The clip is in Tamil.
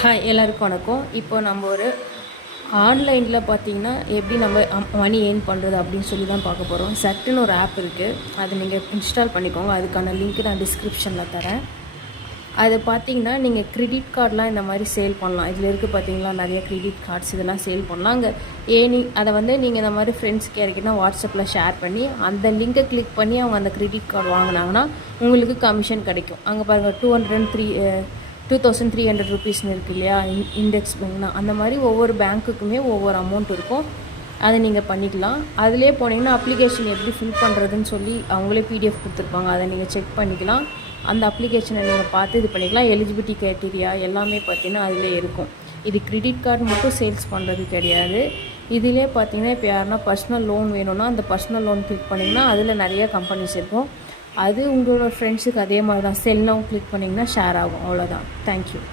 ஹாய் எல்லாருக்கும் வணக்கம். இப்போ நம்ம ஒரு ஆன்லைனில் பார்த்திங்கன்னா எப்படி நம்ம மணி ஏர்ன் பண்ணுறது அப்படின்னு சொல்லி தான் பார்க்க போகிறோம். சட்டுன்னு ஒரு ஆப் இருக்குது, அது நீங்கள் இன்ஸ்டால் பண்ணிக்கோங்க. அதுக்கான லிங்க் நான் டிஸ்கிரிப்ஷனில் தரேன். அதை பார்த்திங்கன்னா நீங்கள் கிரெடிட் கார்டெலாம் இந்த மாதிரி சேல் பண்ணலாம். இதில் இருக்குது பார்த்திங்களா, நிறைய கிரெடிட் கார்ட்ஸ் இதெல்லாம் சேல் பண்ணலாம். அங்கே அதை நீங்கள் இந்த மாதிரி ஃப்ரெண்ட்ஸ்க்கு யாருக்கிட்டனா வாட்ஸ்அப்பில் ஷேர் பண்ணி அந்த லிங்கை கிளிக் பண்ணி அவங்க அந்த கிரெடிட் கார்டு வாங்கினாங்கன்னா உங்களுக்கு கமிஷன் கிடைக்கும். அங்கே பாருங்கள் 2300 ருபீஸ்னு இருக்குது இல்லையா, இண்டெக்ஸ் பேங்க்னா அந்த மாதிரி ஒவ்வொரு பேங்க்குக்குமே ஒவ்வொரு அமௌண்ட் இருக்கும். அதை நீங்கள் பண்ணிக்கலாம். அதிலே போனீங்கன்னா அப்ளிகேஷன் எப்படி ஃபில் பண்ணுறதுன்னு சொல்லி அவங்களே பிடிஎஃப் கொடுத்துருப்பாங்க. அதை நீங்கள் செக் பண்ணிக்கலாம். அந்த அப்ளிகேஷனை நீங்கள் பார்த்து இது பண்ணிக்கலாம். எலிஜிபிலிட்டி க்ரைட்டீரியா எல்லாமே பார்த்தீங்கன்னா அதிலே இருக்கும். இது கிரெடிட் கார்டு மட்டும் சேல்ஸ் பண்ணுறது கிடையாது. இதிலே பார்த்தீங்கன்னா இப்போ யாருன்னா பர்சனல் லோன் வேணும்னா அந்த பர்சனல் லோன் கிளிக் பண்ணிங்கன்னா அதில் நிறைய கம்பெனிஸ் இருக்கும். அது உங்களோட ஃப்ரெண்ட்ஸுக்கு அதே மாதிரி தான் செல் நவ் கிளிக் பண்ணிங்கன்னா ஷேர் ஆகும். அவ்வளோதான். தேங்க்யூ.